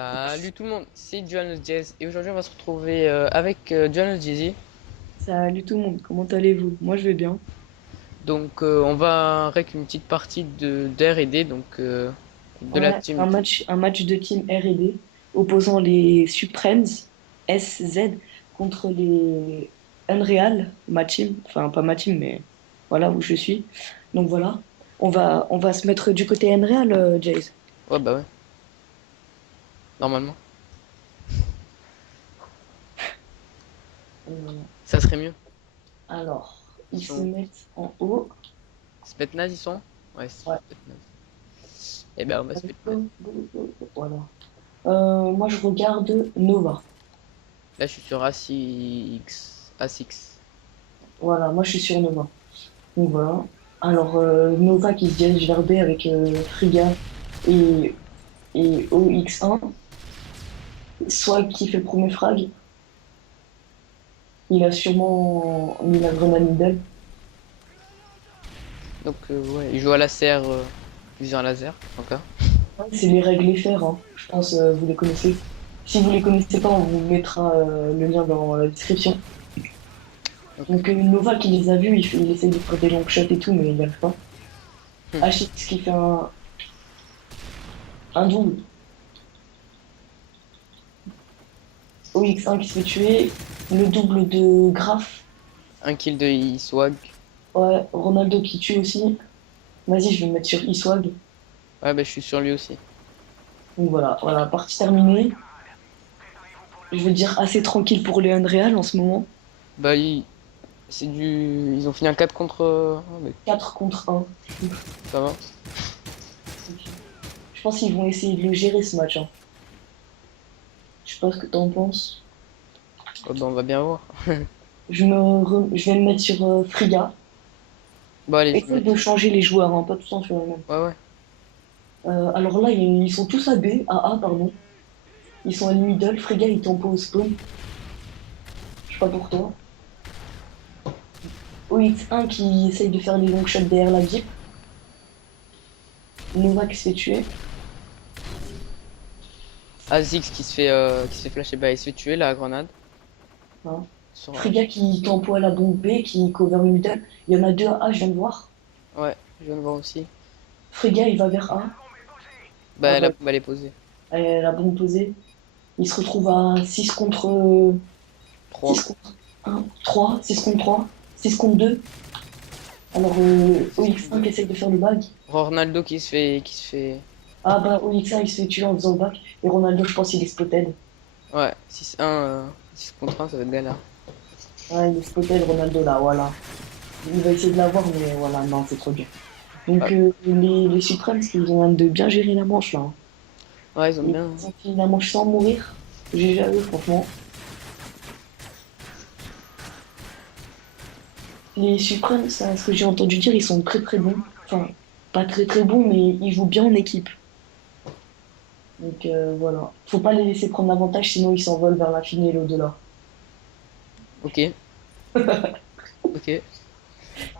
Salut tout le monde, c'est Johannes Jazz et aujourd'hui on va se retrouver avec Johannes Jazzy. Salut tout le monde, comment allez-vous? Moi je vais bien. Donc on va avec une petite partie de d'R&D, donc de la Ouais, team. un match de team R&D opposant les Supremes SZ contre les Unreal, ma team, enfin pas ma team, mais voilà où je suis. Donc voilà, on va se mettre du côté Unreal, Jace. Ouais bah ouais, normalement. Euh, Ça serait mieux. alors, Ils ils se sont... mettent en haut. Spetsnaz ils sont? Ouais, c'est Ouais, Spetsnaz. Eh ben on va allez, Spetsnaz. go, go, go, go, voilà. Moi je regarde Nova. Là je suis sur A6. A6. Voilà, moi je suis sur Nova. Donc voilà. Alors, Nova qui se dirige vers B avec Frigga et, et OX1. Soit qui fait le premier frag, il a sûrement mis la grenade middle. Donc ouais, ils jouent à laser, visant à laser, en cas. Ouais, c'est les règles FR, hein. Je pense vous les connaissez. Si vous les connaissez pas, on vous mettra le lien dans la description. Ok. Donc Nova qui les a vus, il essaie de faire des long shots et tout, mais il n'y arrive pas. Hmm. HX qui fait un double. OX1 qui se fait tuer. Le double de Graf. Un kill de E-Swag. Ouais, Ronaldo qui tue aussi. Vas-y, je vais me mettre sur eSwag. Ouais bah je suis sur lui aussi. Donc voilà, voilà, partie terminée. Je veux dire assez tranquille pour les Unreal en ce moment. Bah c'est du... Ils ont fini un 4 contre... ah, mais 4 contre 1. ça va. Je pense qu'ils vont essayer de le gérer ce match, hein. Je sais pas ce que t'en penses. Oh, bah, on va bien voir. Je vais me mettre sur Frigga. Bon, allez, je vais Essaye mettre. de changer les joueurs, hein, pas tout le temps sur le même. Ouais, ouais. Alors là, ils sont tous à B, à A, pardon. Ils sont à middle. Frigga, il tempo au spawn. Je sais pas pour toi. OX1 qui essaye de faire les long shots derrière la jeep. Nova qui se fait tuer. Azix qui se fait flasher, bah, il se fait tuer la grenade. Hein. Sur Frigga qui tempo à la bombe B, qui cover middle. Il y en a deux à A, je viens de voir. Ouais, je viens de voir aussi. Frégga, il va vers A. Ah Bah, la bah, bombe, elle est posée. la bombe posée. Il se retrouve à 6 3. contre 1, 3, 6 contre 3, 6 contre 2. Alors, 6 contre OX1 qui 2. essaye de faire le back. Ronaldo qui se fait. Ah bah, OX1 il se fait tuer en faisant le back. Et Ronaldo, je pense, il est spotted. Ouais, 6-1, 6 contre 1, ça va être galère. Ah, il est spotted, Ronaldo, là, voilà. Il va essayer de l'avoir, mais voilà, non, c'est trop dur. Ouais, Donc, les Supremes, ils ont de bien gérer la manche, là, hein. ouais, ils ont Ils bien. ont fini la manche sans mourir. GG à eux, franchement. Les Supremes, ça, ce que j'ai entendu dire, ils sont très très bons. Enfin, pas très très bons, mais ils jouent bien en équipe. Donc voilà. Faut pas les laisser prendre l'avantage, sinon ils s'envolent vers l'infini et l'au-delà. Ok, ok.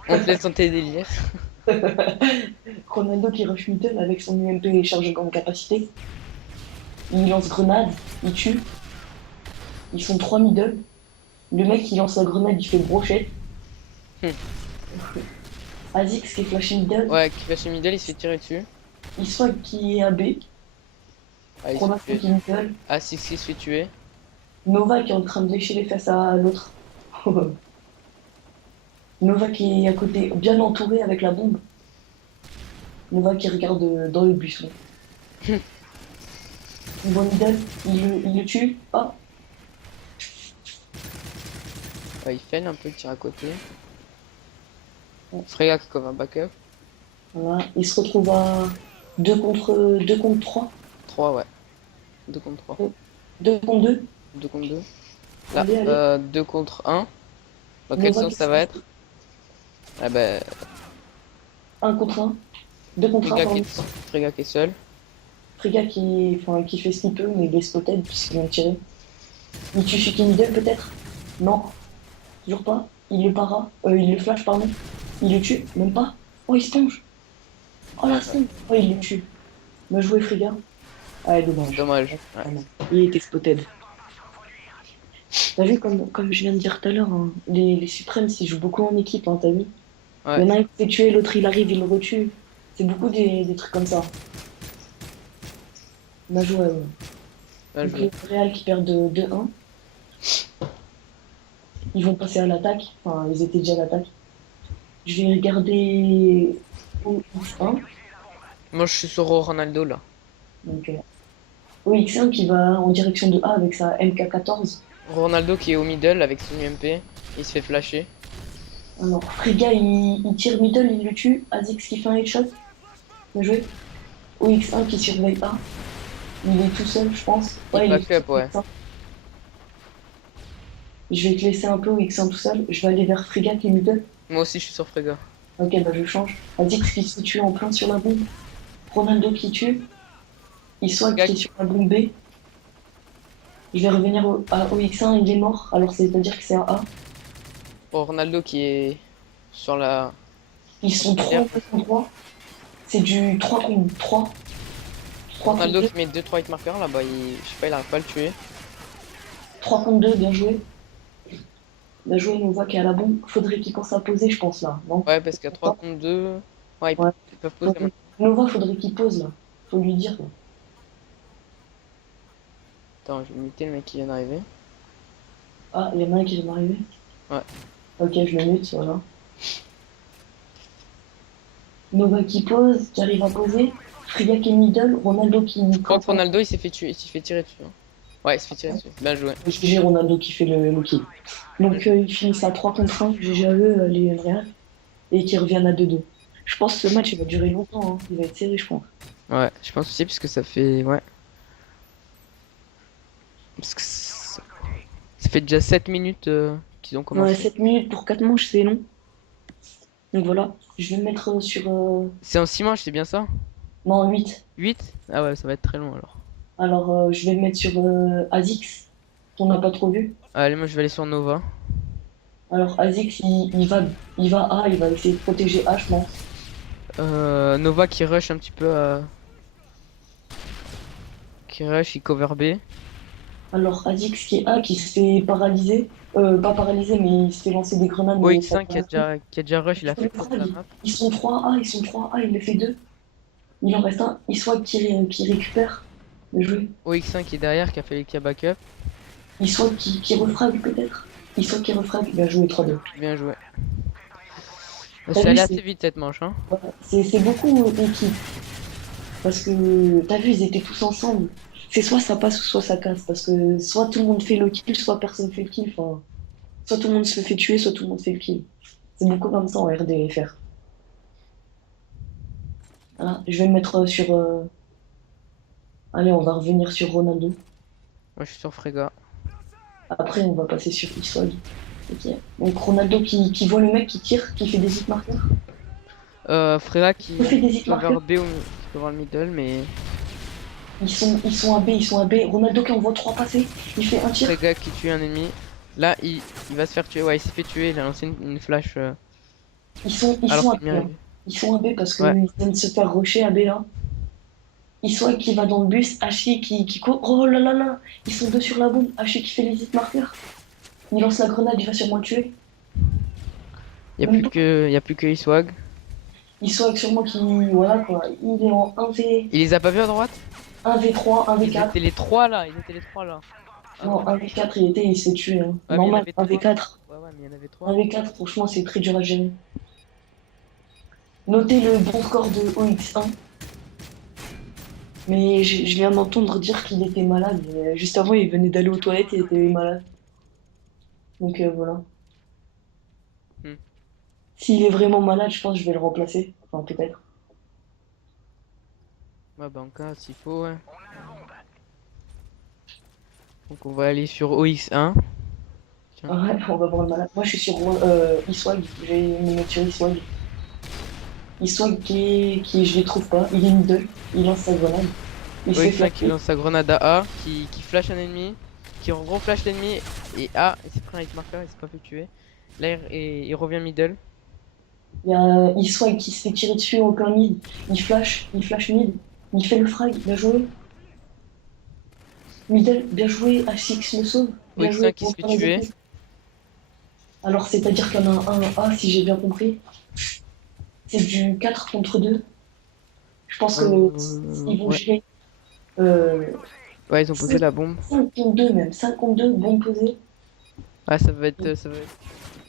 On te laisse dans tes délires. Ronaldo qui rush middle avec son UMP et charge grande capacité. Il lance grenade, il tue. Ils sont 3 middle. Le mec qui lance la grenade, il fait brochette. Hmm. Azix qui est flash middle. Ouais, qui flash le middle, il se fait tirer dessus. Iswag qui est AB. Ah, il se Ronaldo fait tuer. qui est middle. A6 qui se fait tuer. Nova qui est en train de lécher les fesses à l'autre. Nova qui est à côté, bien entouré avec la bombe. Nova qui regarde dans le buisson. Bon middle, il le tue. Ah, Ouais, il fait un peu le tir à côté. Freya qui cover un backup. voilà. Il se retrouve à 2 contre 3. 3 ouais. 2 contre 3. 2 contre 2. 2 contre 2. Là, Allez, allez. 2 contre 1. Dans quel Nova sens qui ça se va lance être? Ah bah, 1 contre 1. 2 contre 1, Frigga qui pardon. est, Frigga qui est seul. Frigga qui fait ce qu'il peut, mais il est spotted puisqu'il vient de tirer. Il tue Chicky Middle peut-être. Non, toujours pas. Il le para. Il le flash, pardon. Il le tue, même pas. Oh, il se plonge. Oh la scène. Oh, il le tue. Bien joué, Frigga. Ah, dommage. Dommage. Ouais. Vraiment. Il était spotted. T'as vu, comme je viens de dire tout à l'heure, hein, les Suprêmes, ils jouent beaucoup en équipe, hein, t'as vu? Il Ouais, y en a un qui fait tuer, l'autre il arrive, il le retue. C'est beaucoup des trucs comme ça. On a joué. bien Donc joué. les Real qui perdent de 2-1, ils vont passer à l'attaque. Enfin, ils étaient déjà à l'attaque. Je vais regarder OX1. Moi, je suis sur Ronaldo là. Donc OX1 qui va en direction de A avec sa MK14. Ronaldo qui est au middle avec son UMP. Il se fait flasher. Alors Frigga il tire middle, il le tue. Azix qui fait un headshot. Bien joué. OX1 qui surveille A. Il est tout seul, je pense. Il Ouais, il est back tout seul. up, ouais. OX1. Je vais te laisser un peu OX1 tout seul. Je vais aller vers Frigga qui est middle. Moi aussi, je suis sur Frega. Ok, bah je change. Azix qui se tue en plein sur la bombe. Ronaldo qui tue. Iswag Frega qui est sur la bombe B. Je vais revenir à OX1, il est mort. Alors c'est-à-dire que c'est un A. Ronaldo qui est sur la. Ils sont trois au même endroit. C'est du 3 contre 3. 3 contre Ronaldo 2. qui met 2-3 hitmarkers là-bas. Je sais pas, il arrive pas à le tuer. 3 contre 2, bien joué. Bien joué, Nova qui est à la bombe. Faudrait qu'il pense à poser, je pense, là. Non? Ouais, parce qu'à 3 contre 2. Ouais, Ouais. ils peuvent poser maintenant. Nova, faudrait qu'il pose, là. Faut lui dire. Là. Attends, je vais muter le mec qui vient d'arriver. Ah, il y en a un qui vient d'arriver. Ouais. Ok, je le mute, voilà. Nova qui pose, qui arrive à poser. Frigga qui est middle. Ronaldo qui Je crois que Ronaldo il s'est fait tuer, il s'est fait tirer dessus. Hein. Ouais, il s'est fait tirer dessus. Bien joué. GG Ronaldo qui fait le kill. Donc ils finissent à 3 contre 1, GG à eux, les Real, et qui reviennent à 2-2. Je pense que ce match il va durer longtemps, hein. Il va être serré, je pense. Ouais, je pense aussi parce que ça fait. Ouais. Parce que ça fait déjà 7 minutes qu'ils ont Ouais, commencé. 7 minutes pour 4 manches, c'est long. Donc voilà, je vais me mettre sur. C'est en 6 manches, c'est bien ça? Non, 8. 8. Ah ouais, ça va être très long alors. Alors je vais me mettre sur Azix, qu'on n'a pas trop vu. Allez, moi je vais aller sur Nova. Alors Azix, il va A, il va essayer de protéger A, je pense. Nova qui rush un petit peu. Qui rush, il cover B. Alors Azix qui est A, qui se fait paralyser. Pas paralysé, mais il se fait lancer des grenades. Mais ça OX5 qui a déjà rush, il a fait toute la map. Ils sont 3A, ils sont 3A, il le fait 2. Il en reste un. Il soit qui récupère le jeu. OX5 qui est derrière, qui a backup. Il soit qui refrag peut-être. Il soit qui refrag. Il a joué 3-2. Bien joué. T'as C'est vu, allé assez vite cette manche, hein. voilà. C'est beaucoup d'équipe. Parce que t'as vu, ils étaient tous ensemble. C'est soit ça passe ou soit ça casse. Parce que soit tout le monde fait le kill, soit personne fait le kill. Enfin, soit tout le monde se fait tuer, soit tout le monde fait le kill. C'est beaucoup comme ça en RDFR. Voilà. Je vais me mettre sur. Allez, on va revenir sur Ronaldo. Moi je suis sur Frega. Après, on va passer sur X-Wag. Ok. Donc Ronaldo qui voit le mec qui tire, qui fait des hit markers. Frega qui Il fait des hit cover markers. B qui cover le middle, mais Ils sont à B, ils sont à B. Ronaldo qui envoie 3 passés. Il fait un tir. Frega qui tue un ennemi. Là, il va se faire tuer. Ouais, il s'est fait tuer. Il a lancé une flash Ils alors sont à qu'il est B. bien Hein. arrivé. Ils sont à B parce Ouais. qu'ils viennent de se faire rusher à B là. Iswag qui va dans le bus, Hachi qui court. Oh là là là. Ils sont deux sur la bombe. Hachi qui fait les hit markers. Il lance la grenade, il va sûrement le tuer. Y a plus que Iswag. Iswag sûrement qui. Voilà quoi. Il est en 1v. Il les a pas vus à droite? 1v3, Ils 1v4. étaient les trois là. Ils étaient les trois là. Ah, Non, 1v4, il s'est tué. Hein. ouais, mais il y en Normal, avait trois. 1v4. Ouais, ouais, mais il y en avait trois. 1v4, franchement, c'est très dur à gérer. Notez le bon score de OX1. Mais je viens d'entendre dire qu'il était malade. Juste avant, il venait d'aller aux toilettes et il était malade. Donc voilà. Hmm. S'il est vraiment malade, je pense que je vais le remplacer. Enfin, peut-être. Ouais, bah en cas, s'il faut, ouais. Donc on va aller sur OX1. Tiens. Ouais, on va voir le malade. Moi, je suis sur Iswag. Je vais me mettre sur Iswag. Iswag je les trouve pas. Il est middle. Il lance sa grenade. Il se fait OX1 qui flasher. lance sa grenade à A, qui flash un ennemi, qui reflash l'ennemi, et A, il s'est pris un hit marker, il s'est pas fait tuer. Là, il revient middle. Il y a Iswag qui se fait tirer dessus en plein mid. Il flash mid. Il fait le frag. Il a joué. Middle, bien joué, H6 me sauve. Bien joué, OX1 qui bon, se fait tuer. alors, c'est-à-dire qu'il y en a un A, si j'ai bien compris. C'est du 4 contre 2. Je pense que ils vont Ouais. gérer euh, Ouais, ils ont posé 5, la bombe. 5 contre 2 même. 5 contre 2, bon posé. Ah, ça va être.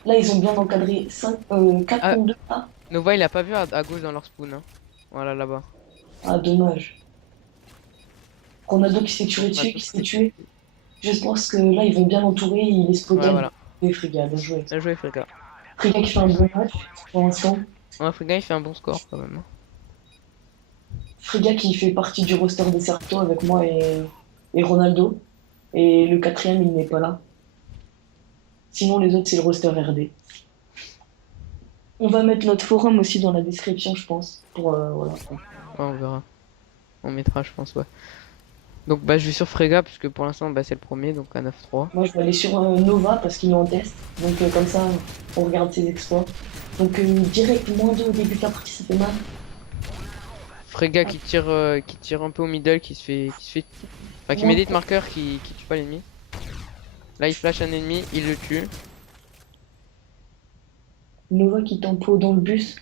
Là, ils ont bien encadré 5, 4 Ah, contre 2 A. Nova, il a pas vu à gauche dans leur spawn, hein. Voilà, là-bas. Ah, dommage. Ronaldo qui s'est tué dessus, Ronaldo qui qui s'est s'est tué. tué. Je pense que là, ils vont bien l'entourer. Il est Ouais, spoiled. voilà. Et Friga, bien joué. Bien joué, Frega. Friga qui fait un bon match pour l'instant. Ouais, Frega, il fait un bon score quand même, hein. Friga qui fait partie du roster des Certo avec moi et Ronaldo. Et le quatrième, il n'est pas là. Sinon, les autres, c'est le roster RD. On va mettre notre forum aussi dans la description, je pense. Pour, voilà. Ouais, on verra. On mettra, je pense, ouais. Donc, bah, je vais sur Frega, puisque pour l'instant, bah, c'est le premier, donc à 9-3. Moi, je vais aller sur Nova parce qu'il est en test. Donc, comme ça, on regarde ses exploits. Donc, direct, -2 au début de la partie, ça fait mal. Frega qui tire un peu au middle, qui se fait. Enfin, qui met Moins des marqueurs qui tue pas l'ennemi. Là, il flash un ennemi, il le tue. Nova qui tempo dans le bus.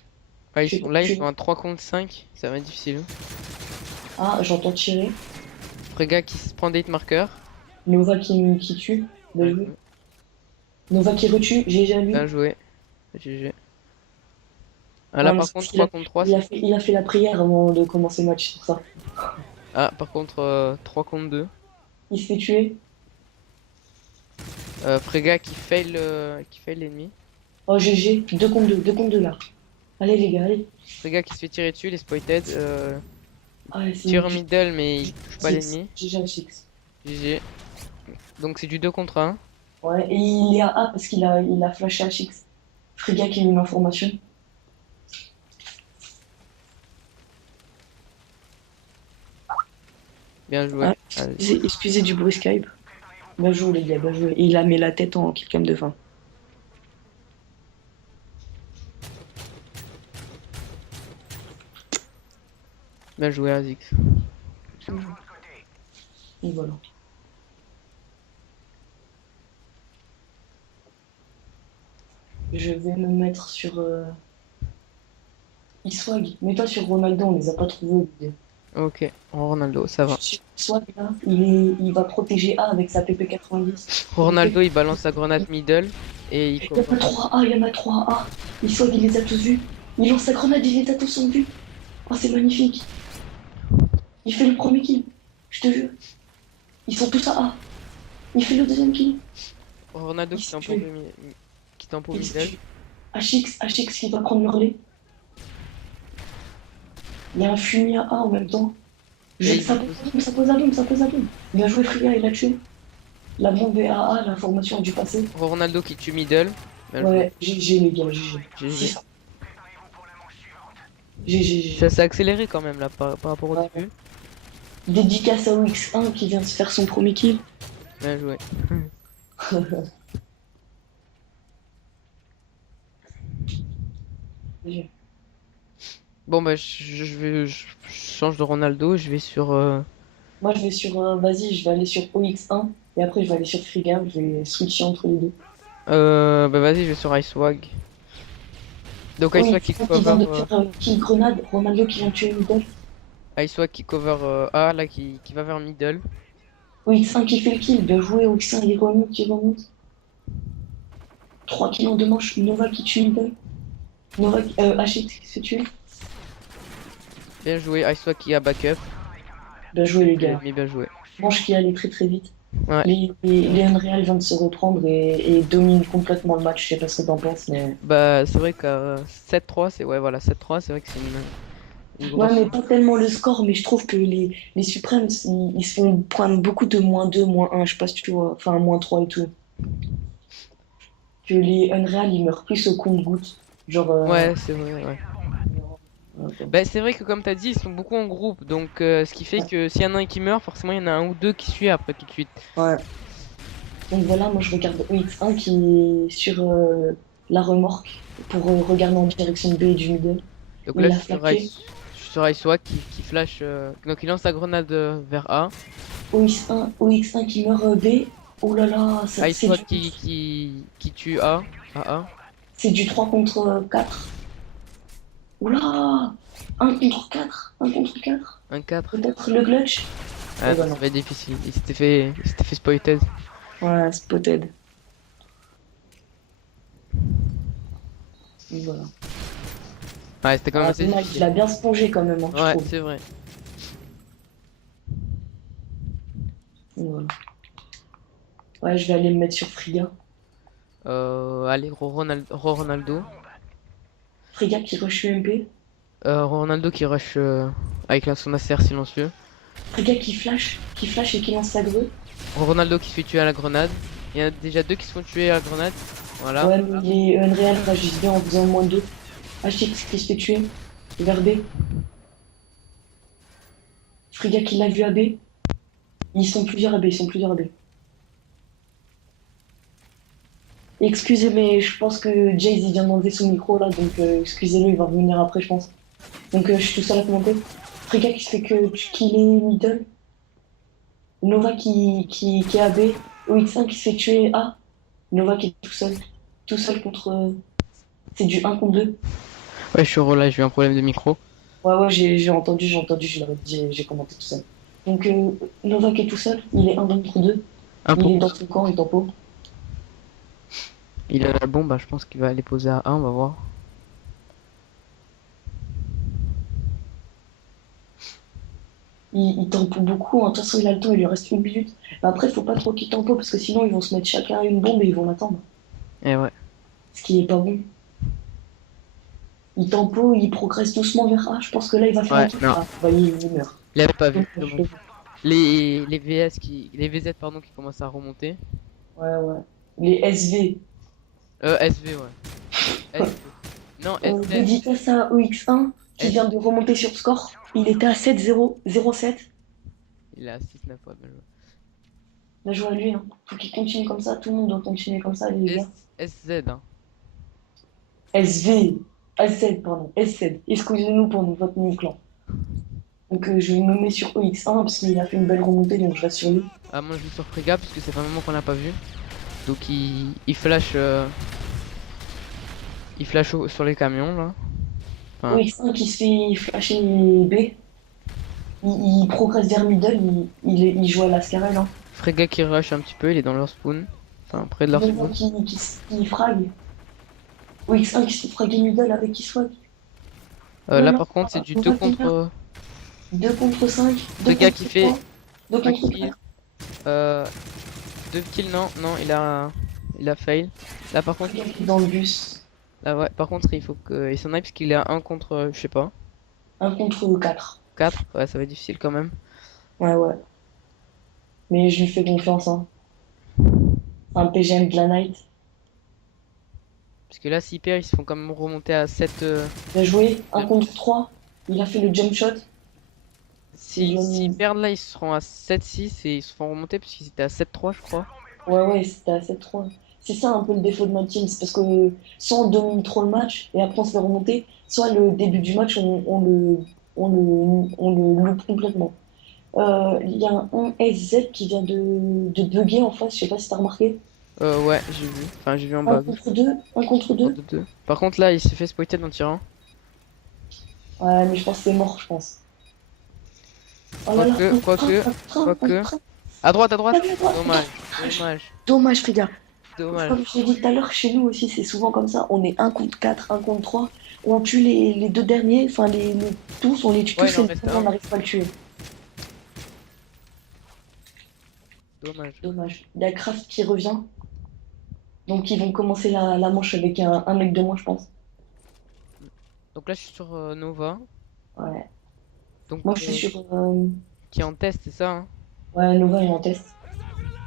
Ah, Je sais pas là, ils si tu- sont à 3 contre 5. Ça va être difficile. Ah, j'entends tirer. Frega qui se prend des hit marqueurs. Nova qui tue. Bien Bien joué. joué. Nova qui retue. GG à lui. Bien joué. GG. Ah, là, Ah, mais par c'est parce contre, qu'il 3 contre 3, il a fait la prière avant de commencer le match, c'est pour ça. Ah, par contre, 3 contre 2. Il se fait tuer. Frega qui fail l'ennemi. Oh, GG. 2 contre 2. 2 contre 2 là. Allez, les gars, allez. Frega qui se fait tirer dessus, les exploited. Ah, c'est Tire en middle, mais il touche pas l'ennemi. GG à Chix. GG. Donc, c'est du 2 contre 1. Ouais, et il est à A parce il a flashé à Chix. Friga qui a eu une information. Bien joué. Ah, Allez. excusez du bruit Skype. Bien joué, les gars, bien joué. Et il a mis la tête en killcam de fin. Bien joué, Azix. Et voilà. Je vais me mettre sur Iswag. Mets-toi sur Ronaldo, on les a pas trouvés. Ok. Ronaldo, ça va. Sur Iswag, là, il va protéger A avec sa PP90. Ronaldo, il balance sa grenade middle et il Il y court. en a 3 A, il y en a 3 A. Iswag, il les a tous vus. Il lance sa grenade, il les a tous en vue. Oh, c'est magnifique. Il fait le premier kill. Je te jure. Ils sont tous à A. Il fait le deuxième kill. Ronaldo Il qui se tempo, tue. qui tempo Il se middle. tue. HX qui va prendre le relais. Il y a un fumier à A en même temps. Et Ça pose à boum, ça pose à boum, ça pose à boum. Bien joué, Frida, il a tué. La bombe est à A, la formation a dû passer. Ronaldo qui tue middle. Bien joué. Ouais, GG les gars, GG. GG. GG. Ça s'est accéléré quand même là par rapport au Ouais. début. Dédicace à OX1 qui vient de se faire son premier kill. Bien joué. GG. Bon bah je change de Ronaldo, je vais sur Moi je vais sur, vas-y, je vais aller sur OX1 et après je vais aller sur Frigga, je vais switcher entre les deux. bah vas-y, je vais sur Icewag. Donc Oui, Icewag qui qui vient cover de faire kill grenade, Ronaldo qui vient de tuer Middle. Icewag qui cover A là qui va vers middle. OX1 qui fait le kill, bien joué, OX1 il remonte, il remonte. 3 kills en 2 manches, Nova qui tue Middle. Nova, HX qui se tue. Bien joué, Icewag qui a backup. Bien joué les gars. Mais bien joué. Manche qui allait très très vite. Ouais. Les Unreal viennent de se reprendre et dominent complètement le match. Je sais pas ce que t'en penses, mais. Bah c'est vrai que 7-3 c'est ouais voilà 7-3 c'est vrai que c'est une Ouais, grosse. mais pas tellement le score, mais je trouve que les Supremes, ils se font prendre beaucoup de -2, -1, je sais pas si tu vois, enfin -3 et tout. Que les Unreal, ils meurent plus au compte-gouttes. Genre. Ouais c'est vrai ouais. Ok. Bah c'est vrai que comme t'as dit ils sont beaucoup en groupe donc ce qui fait que s'il y en a un qui meurt forcément il y en a un ou deux qui suit après tout de suite. Ouais. Donc voilà, moi je regarde OX1 qui est sur la remorque pour regarder en direction B du middle. Donc Il là l'a flaqué. je suis sur Icewak qui flash. Donc il lance la grenade vers A. OX1 qui meurt B. Oh là là, Icewak qui tue A. À A. c'est du 3 contre 4. Oula! Un contre 4. Un contre 4. 1-4. Peut-être le clutch? Ah, Eh ben ça non. va être difficile. Il s'était fait spoited. Voilà, spotted. Donc voilà. Ouais, c'était quand même Ah, assez dommage, il difficile. a bien spongé quand même, hein, je Ouais, trouve. c'est vrai. Donc voilà. Ouais, je vais aller me mettre sur Friga. Allez, Ronaldo. Friga qui rush UMP. Ronaldo qui rush avec son ACR silencieux. Friga qui flash et qui lance sa grue. Ronaldo qui se fait tuer à la grenade. Il y en a déjà deux qui se font tuer à la grenade. Voilà. Ouais, mais il est Unreal réagissent bien en faisant moins 2. HX qui se fait tuer. Vers B. Friga qui l'a vu à B. Ils sont plusieurs à B, ils sont plusieurs à B. Excusez, mais je pense que Jayce il vient d'enlever son micro là, donc excusez-le, il va revenir après, je pense. Donc je suis tout seul à commenter. Friga qui se fait que qu'il est middle. Nova qui est A B. OX1 qui se fait tuer A. Nova qui est tout seul. Tout seul contre. C'est du 1 contre 2. Ouais, je suis heureux là, j'ai eu un problème de micro. Ouais, j'ai entendu, j'ai commenté tout seul. Donc Nova qui est tout seul, il est 1 contre 2. Un Il est pot. dans son camp, il tempo. Il a la bombe, bah, je pense qu'il va aller poser à 1, on va voir. Il tempo beaucoup, hein. De toute façon il a le temps, il lui reste 1 minute. Mais après, faut pas trop qu'il tempo parce que sinon ils vont se mettre chacun une bombe et ils vont l'attendre. Et ouais. Ce qui est pas bon. Il tempo, il progresse doucement vers A. Je pense que là il va faire Ouais, un truc. non. Ah, bah, il meurt. Il avait pas vu. Dommage, C'est bon. dommage. Les VZ pardon qui commencent à remonter. Ouais, ouais. Les SV. SV ouais. SV. Non, SZ. Dédicace à OX1 qui S- vient de remonter sur score. Il était à 7-0, 0-7. Il a 6-9 ouais, bien joué. Bien joué à lui, hein. Faut qu'il continue comme ça. Tout le monde doit continuer comme ça, les gars. SZ hein. SV. SZ, pardon. SZ. Excusez-nous pour votre nom clan. Donc je me mets sur OX1 parce qu'il a fait une belle remontée, donc je reste sur lui. Ah moi je vais sur Frega parce que c'est pas un moment qu'on l'a pas vu. Donc il flash sur les camions là. Enfin, OX1 qui se fait flasher B. Il progresse vers middle, il joue à la Scarel. Hein. Frega qui rush un petit peu, il est dans leur spawn. Enfin près de leur Nova spawn. qui frag. OX1 qui se fait fraguer middle avec qui swag. Là Non, par contre c'est du on 2 va tenir. contre 2 contre 5. 2 Frega contre qui fait 3. 2 un contre kill. 4. 2 kills non il a fail. Là par contre Dans le bus. là ouais par contre il faut qu'il s'en aille parce qu'il est à 1 contre je sais pas 1 contre 4. 4. Ouais ça va être difficile quand même. Ouais, ouais. Mais je lui fais confiance. Hein. C'est un PGM de la night. Parce que là s'ils perdent ils se font quand même remonter à 7. Il a joué 1 contre 3. Il a fait le jump shot. S'ils perdent là ils seront à 7-6 et ils se font remonter parce qu'ils étaient à 7-3 je crois. Ouais, ouais, c'était à 7-3. C'est ça un peu le défaut de notre team. C'est parce que soit on domine trop le match et après on se fait remonter, soit le début du match on le loupe complètement. Il y a un SZ qui vient de bugger en face, je sais pas si t'as remarqué. Ouais j'ai vu. Enfin j'ai vu en 1 bas. contre 2, 1 contre 2. 2. Par contre là il s'est fait spoited en tirant. Ouais, mais je pense que c'est mort, je pense. Oh là là, Quoique. À droite. Dommage. Dommage, les gars. Dommage. Comme je l'ai dit tout à l'heure, chez nous aussi, c'est souvent comme ça. On est 1 contre 4, 1 contre 3. On tue les deux derniers, enfin tous, on les tue Ouais, tous il en et reste on un. n'arrive pas à le tuer. Dommage. Dommage. Il y a Kraft qui revient. Donc ils vont commencer la manche avec un mec de moins, je pense. Donc là je suis sur Nova. Ouais. Donc Moi, je suis sur. qui est en test, c'est ça hein. Ouais, Nova est en test.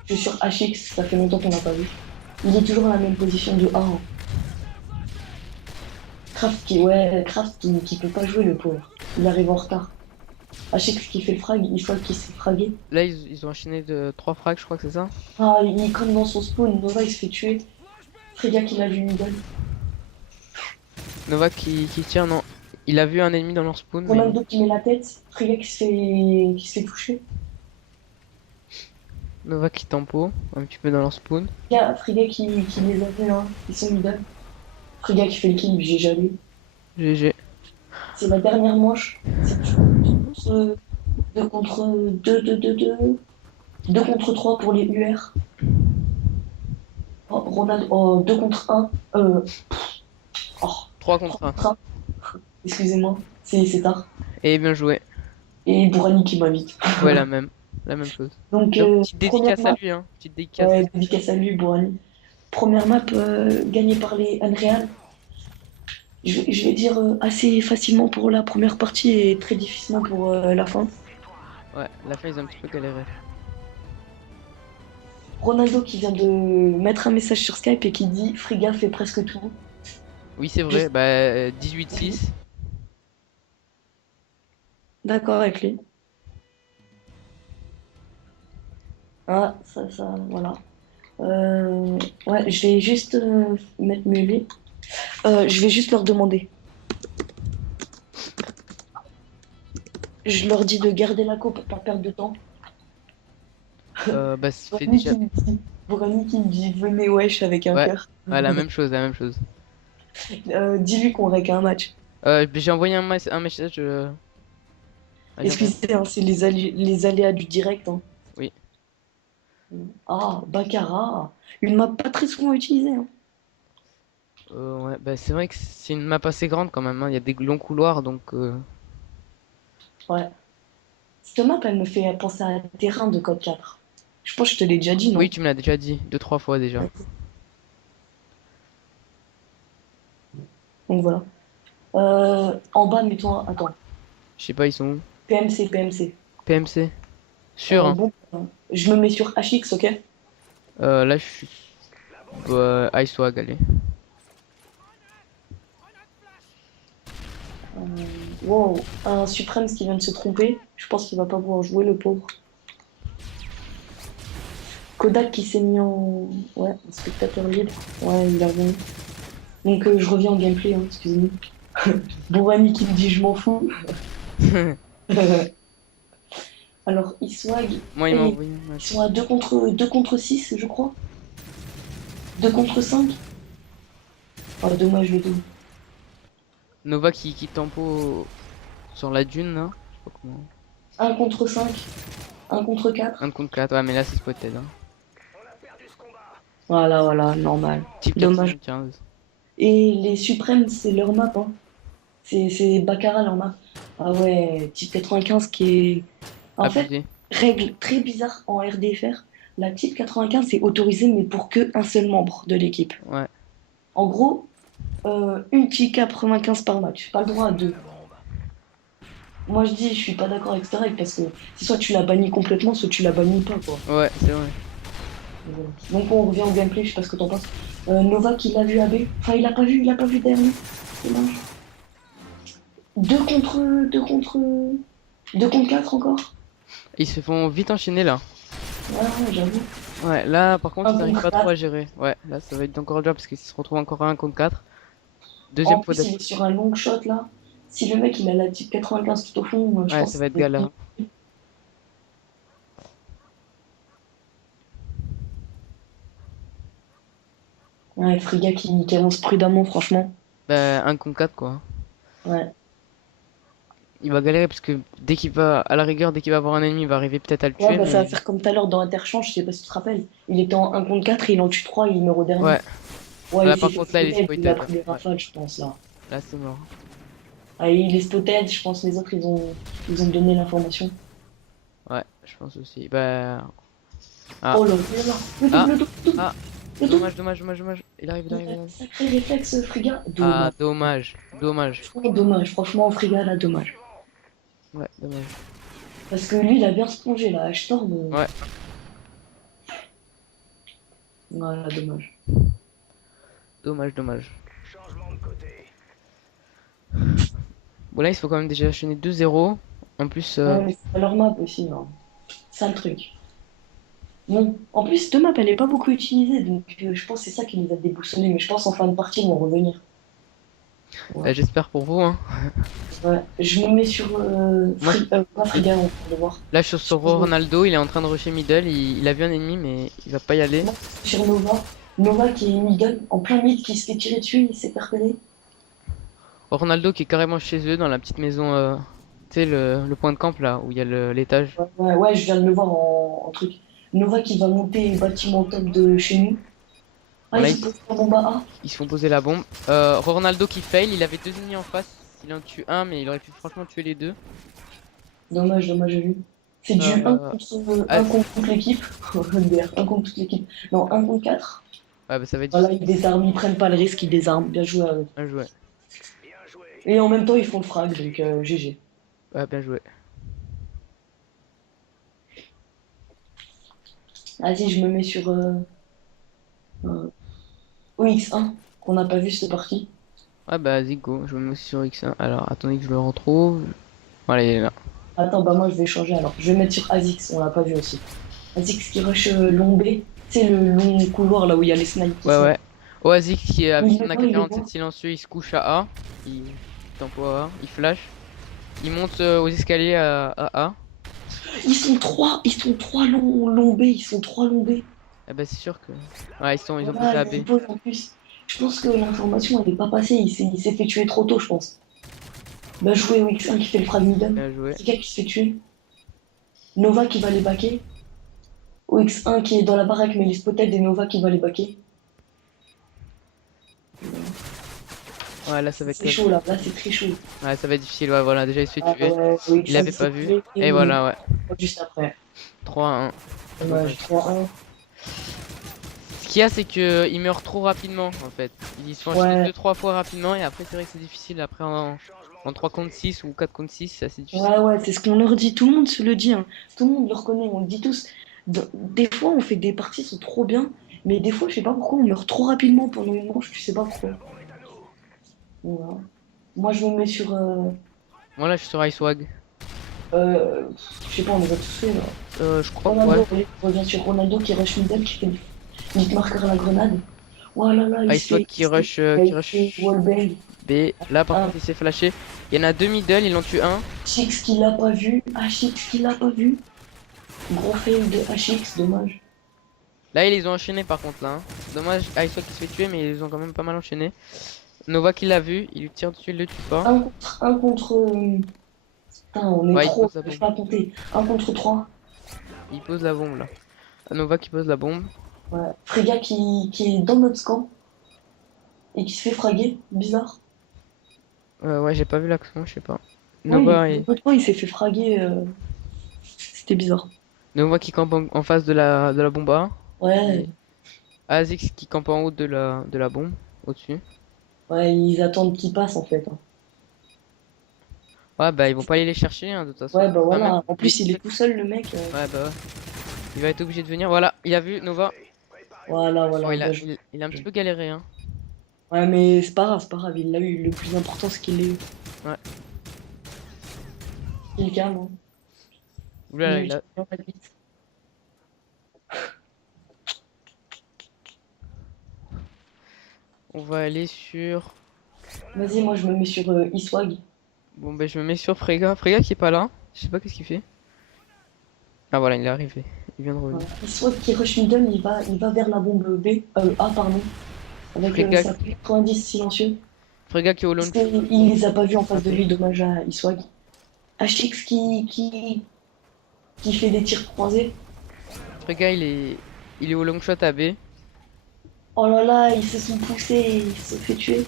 Je suis sur HX, ça fait longtemps qu'on n'a pas vu. Il est toujours dans la même position de A. Hein. Kraft qui peut pas jouer, le pauvre. Il arrive en retard. HX qui fait le frag, il faut qu'il s'est fragué. Là ils ont enchaîné de 3 frags je crois que c'est ça. Ah, il est comme dans son spawn. Nova, il se fait tuer. Frega qui l'a vu middle. Nova qui tire non. Il a vu un ennemi dans leur spawn, mais Ronaldo qui met la tête, Frigga qui se fait toucher. Nova qui tempo un petit peu dans leur spawn. Frigga qui les a fait, hein. Ils sont middle. Frigga qui fait le kill, j'ai jamais. GG. C'est la dernière manche. C'est 2 contre 2, 2, 2, 2. 2 contre 3 pour les UR. Oh, Ronaldo, oh, 2 contre 1. Oh, 3 3 contre 1. contre 1. Excusez-moi, c'est tard. Et bien joué. Et Bourani qui m'invite. Ouais, la même. La même chose. Donc, Donc, petite première dédicace à map, lui, hein. Petite dédicace. dédicace à lui, Bourani. Première map gagnée par les Unreal. Je vais dire assez facilement pour la première partie et très difficilement pour la fin. Ouais, la fin, ils ont un petit peu galéré. Ronaldo qui vient de mettre un message sur Skype et qui dit Frigga fait presque tout. Oui, c'est Je vrai. suis Bah, 18-6. d'accord avec lui. Ah, voilà. Ouais, je vais juste mettre mulet. Je vais juste leur demander. Je leur dis de garder la coupe pour pas perdre de temps. Bah, ça fait Bourani déjà. qui me dit, Bourani qui me dit venez wesh avec un Ouais. cœur. Ouais, la même chose, la même chose. Dis-lui qu'on règle un match. J'ai envoyé un message. J'ai envoyé Excusez, hein, c'est les aléas du direct, hein. Oui. Ah, Baccarat. Une map pas très souvent utilisée, hein. Ouais, bah, c'est vrai que c'est une map assez grande quand même, hein. Il y a des longs couloirs, donc. Ouais. Cette map, elle me fait penser à un terrain de code 4. Je pense que je te l'ai déjà dit, Oui, non? tu me l'as déjà dit, 2-3 fois déjà. Donc voilà. En bas, mets-toi. Attends. Je sais pas, ils sont où? PMC, PMC. PMC. Sûr, hein. Bon, je me mets sur HX, ok? Là, je suis. Bah, iSwag, allez. Wow, un Suprême qui vient de se tromper. Je pense qu'il va pas pouvoir jouer, le pauvre. Kodak qui s'est mis en. Ouais, en spectateur libre. Ouais, il a revenu. Donc je reviens en gameplay, hein, excusez-moi. Bourani qui me dit je m'en fous. Alors, Iswag, Moi, il m'a et envoyé un ils match. sont à 2 contre 6 je crois. 2 contre 5. Ah, dommage le double. Nova qui tempo sur la dune, là. Je sais pas comment. 1 contre 5. 1 contre 4. 1 contre 4, ouais, mais là, c'est spotted, hein. Voilà, voilà, normal. Type Dommage. 95. Et les Suprêmes, c'est leur map, hein. C'est Baccarat leur map. Ah ouais, type 95 qui est. En fait, Abusé. règle très bizarre en RDFR. La type 95 c'est autorisé, mais pour que un seul membre de l'équipe. Ouais. En gros, une type 95 par match. Pas le droit à deux. Moi je dis, je suis pas d'accord avec cette règle parce que c'est soit tu la bannis complètement, soit tu la bannis pas, quoi. Ouais, c'est vrai. Voilà. Donc on revient au gameplay, je sais pas ce que t'en penses. Nova qui l'a vu AB. Enfin, il a pas vu derrière lui. Dommage. 2 contre 4 encore. Ils se font vite enchaîner, là. Ouais, ouais, j'avoue. Ouais, là, par contre, Un ils arrivent contre pas trop 4. à gérer. Ouais, là, ça va être encore dur parce qu'ils se retrouvent encore à 1 contre 4. Deuxième En fois plus, il d'affilée. est sur un long shot là. Si le mec il a la type 95 tout au fond, je Ouais, pense ça que va ça être va être galère. ouais, Frigga qui avance prudemment, franchement. Bah, 1 contre 4, quoi. Ouais. Il va galérer parce que dès qu'il va, à la rigueur, dès qu'il va avoir un ennemi, il va arriver peut-être à le Ouais, tuer, bah, ça va mais. faire comme tout à l'heure dans Interchange, je sais pas si tu te rappelles. Il était en 1 contre 4 et il en tue 3 et il meurt au dernier. Ouais. Ouais, Là, il s'est par fait contre, là, il est spotted, il a spotted. pris des Ouais. rafales, je pense là. Là, c'est mort. Ah, il est spotted, je pense que les autres ils ont donné l'information. Ouais, je pense aussi. Bah. Ah. Oh là là, là. Le Ah. double, le double, Ah. le double. Dommage, dommage, dommage, dommage. Il arrive, il arrive, il arrive. Sacré réflexe, Frigga. Ah, Dommage. dommage. Dommage. Dommage, franchement, Frigga là, dommage. Ouais, dommage. Parce que lui, il a bien se plonger là, Ashtorm. Ouais. Voilà, dommage. Dommage, dommage. Bon, là, il faut quand même déjà enchaîner 2-0. En plus, Ouais, mais c'est pas leur map aussi, hein. C'est ça le truc. Bon, en plus, cette map, elle est pas beaucoup utilisée, donc je pense que c'est ça qui les a déboussolés, mais je pense en fin de partie, ils vont revenir. Ouais. J'espère pour vous, hein. Ouais. Je me mets sur Moi, pas Frigga, on va le voir. là, je suis Je sur pense que Ronaldo, il est en train de rusher middle. Il a vu un ennemi, mais il va pas y aller. moi, sur Nova. Nova qui est middle, en plein mid, qui se fait tirer dessus, il s'est fait repérer. Ronaldo qui est carrément chez eux dans la petite maison, tu sais, le point de camp là où il y a l'étage. Ouais, ouais, ouais, je viens de le voir en truc. Nova qui va monter bâtiment top de chez nous. Bon, Ah, il là, se pose un bombe à A. ils se font poser la bombe. Ronaldo qui fail, il avait deux ennemis en face. Il en tue un, mais il aurait pu franchement tuer les deux. Dommage, dommage, j'ai vu. C'est du Euh, ah, 1 contre toute l'équipe. MDR, 1 contre toute l'équipe. Non, 1 contre 4. ouais, bah, ça va être Voilà, difficile. ils désarment, ils prennent pas le risque, ils désarment. Bien joué à eux. Bien joué. Et en même temps, ils font le frag, donc GG. Ouais, bien joué. Vas-y, je me mets sur OX1, qu'on n'a pas vu, c'est parti. Ouais, bah, vas-y, go. Je me mets aussi sur X1. Alors, attendez que je le retrouve. Voilà, il est là. Attends, bah moi, je vais changer alors. Je vais mettre sur Azix, on l'a pas vu aussi. Azix qui rush long B. C'est le long couloir là où il y a les snipes qui Ouais, sont. ouais. Oasis qui a vu Il son est pas, il est AK-47 pas. silencieux, il se couche à A. Il tempo à A. Il flash. Il monte aux escaliers à A. Ils sont trois long B, ils sont trois long B. Eh bah, c'est sûr que. Ouais, ils ont Voilà, posé à il B. pose en plus. Je pense que l'information elle n'est pas passée, il s'est fait tuer trop tôt, je pense. Bah joué OX1 qui fait le frag middle. Bien joué. C'est qui se fait tuer. Nova qui va les baquer. OX1 qui est dans la baraque mais il est spotted et Nova qui va les baquer. Ouais, là, ça va être C'est top. chaud là c'est très chaud. Ouais, ça va être difficile. Ouais, voilà, déjà, il se fait Ah tuer. ouais, Il OX1 avait qui s'est pas vu. tué Et et voilà, ouais. juste après. 3-1. Dommage, Dommage. 3-1. Ce qu'il y a, c'est que il meurt trop rapidement, en fait. Il se fait enchaîner Ouais, 2-3 fois rapidement. Et après, c'est vrai que c'est difficile. Après, en 3 contre 6 ou 4 contre 6, c'est assez difficile. ouais, ouais, c'est ce qu'on leur dit. Tout le monde se le dit, hein. Tout le monde le reconnaît, on le dit tous. Des fois, on fait des parties qui sont trop bien, mais des fois, je sais pas pourquoi, on meurt trop rapidement pendant une manche, tu sais pas pourquoi. Voilà. Moi, je me mets sur. Moi, là, je suis sur Icewag. Euh, je sais pas, on les a tous fait là. Je crois que ouais. Ronaldo, allez, on revient sur Ronaldo qui rush middle, qui fait une marqueur à la grenade. Oh là là, Icewag qui rush, il se fait wallbang. B. Là, par Un contre, il s'est flashé. Il y en a deux middle, il en tue un. HX qui l'a pas vu. HX qui l'a pas vu. Gros fail de HX, dommage. Là, ils les ont enchaînés, par contre, là, hein. Dommage, Icewag qui se fait tuer, mais ils les ont quand même pas mal enchaînés. Nova qui l'a vu, il lui tire dessus, il le tue pas. Un contre. Putain, on est Ouais, il trop, pose la je vais bombe. pas compter. Un contre 3. Il pose la bombe, là. Nova qui pose la bombe. Ouais. Frégga qui est dans notre camp et qui se fait fraguer. Bizarre. Ouais, j'ai pas vu l'action, je sais pas. Ouais, Nova, dans notre camp, il s'est fait fraguer. C'était bizarre. Nova qui campe en face de la bombe A. Ouais, Et Azix qui campe en haut de la bombe, au-dessus. ouais, ils attendent qu'il passe en fait, hein. Ouais, bah ils vont pas aller les chercher, hein, de toute façon. Ouais, bah Ah, même, voilà. En il est plus, tout il seul. est tout seul, le mec. Ouais, bah ouais. Il va être obligé de venir. Voilà, il a vu Nova. Voilà, Bon, voilà, bien joué. il a un petit peu galéré, hein. Ouais, mais c'est pas grave, c'est pas grave. Il l'a eu. Le plus important, c'est qu'il l'ait eu. Ouais. Il calme, hein. Il Oulala, lui tient bien la bite. on va aller sur. Vas-y, moi, je me mets sur Iswag. Bon, ben je me mets sur Frega. Frega qui est pas là. Je sais pas qu'est-ce qu'il fait. Ah, voilà, il est arrivé. Il vient de revenir. Voilà. Iswag qui rush middle, il va vers la bombe B, A, pardon, avec Frega, sa 90 silencieux. Frega qui est au Parce launch. qu'il les a pas vus en face de lui, dommage à Iswag. HX qui fait des tirs croisés. Frega, il est au long shot à B. Oh là là, ils se sont poussés, ils se sont fait tuer.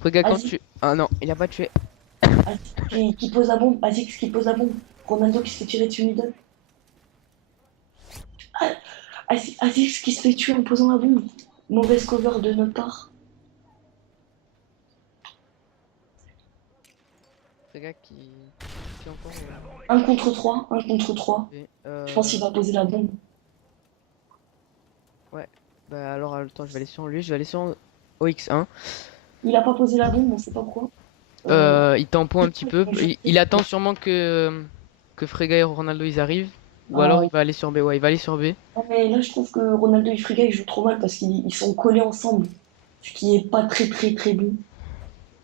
Frega quand Azix tu. Ah non, il a pas tué. qui pose la bombe, Azix qui pose la bombe. Ronaldo qui se fait tirer dessus middle. Ah, Azix qui se fait tuer en posant la bombe. Mauvaise cover de notre part. Frega qui est encore. 1 contre 3, 1 contre 3. B. Je pense qu'il va poser la bombe. Ouais. Bah alors, attends, je vais aller sur lui. Je vais aller sur OX1. Il a pas posé la bombe, on sait pas pourquoi. Il tampon un petit peu. Il attend sûrement que Frega et Ronaldo ils arrivent. Ou alors Ah, il va aller sur B. Ouais, il va aller sur B. mais là, je trouve que Ronaldo et Friga, ils jouent trop mal parce qu'ils sont collés ensemble. Ce qui est pas très très très bon.